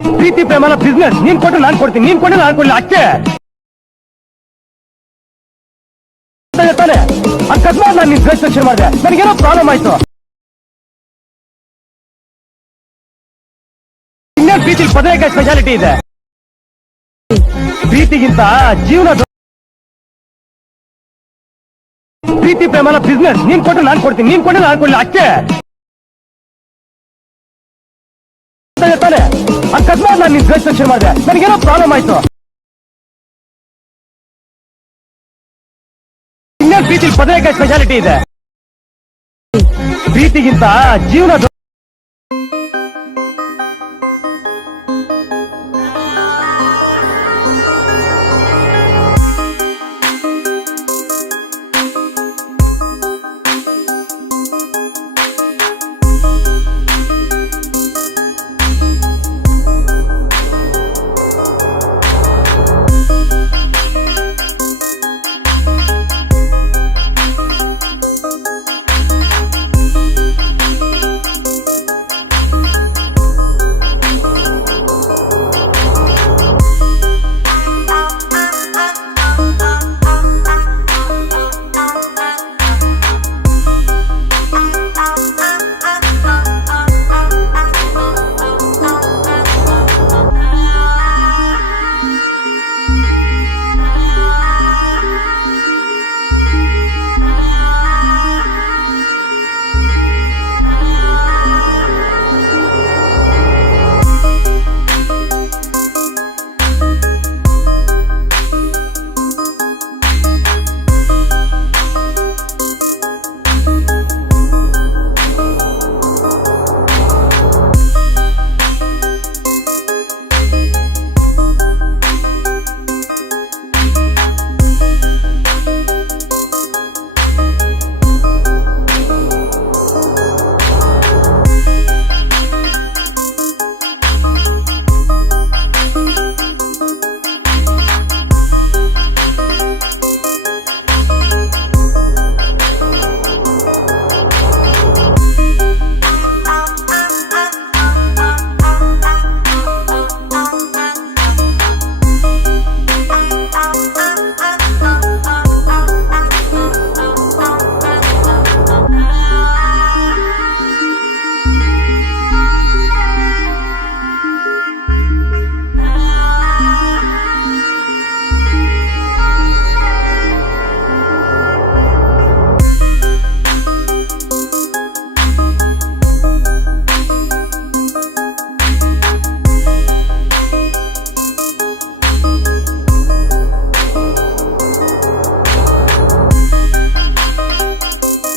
ಪ್ರೀತಿ ಪ್ರೇಮನ business. ನೀನ್ ಕೊಟ್ಟು ನಾನ್ ಕೊಡ್ತೀನಿ, ನೀನ್ ಕೊಟ್ಟು ನಾನ್ ಕೊಡ್ಲಿ ಅಷ್ಟೇ ತಾನೆ. ಅಕಸ್ಮಾತ್ ನಾನು ನಿನ್ ರಿಜಿಸ್ಟ್ರೇಷನ್ ಮಾಡಿದೆ, ನನಗೇನೋ ಪ್ರಾಬ್ಲಮ್ ಆಯ್ತು, ಇನ್ನೇನ್ ಪ್ರೀತಿ ಪದಕ್ಕೆ ಸ್ಪೆಷಾಲಿಟಿ ಇದೆ. ಪ್ರೀತಿಗಿಂತ ಜೀವನ. ಪ್ರೀತಿ ಪ್ರೇಮನ ಬಿಸ್ನೆಸ್. ನೀನ್ ಕೊಟ್ಟು ನಾನ್ ಕೊಡ್ತೀನಿ, ನೀನ್ ಕೊಟ್ಟು ನಾನ್ ಕೊಡ್ಲಿ ಅಷ್ಟೇ ತಾನೆ. ಅಕಸ್ಮಾತ್ ನಾನು ನಿನ್ ರಿಜಿಸ್ಟ್ರೇಷನ್ ಮಾಡಿದೆ, ನನಗೇನೋ ಪ್ರಾಬ್ಲಮ್ ಆಯ್ತು, ಇನ್ನೇನ್ ಪ್ರೀತಿ ಪದಕ್ಕೆ ಸ್ಪೆಷಾಲಿಟಿ ಇದೆ. ಪ್ರೀತಿಗಿಂತ ಜೀವನ.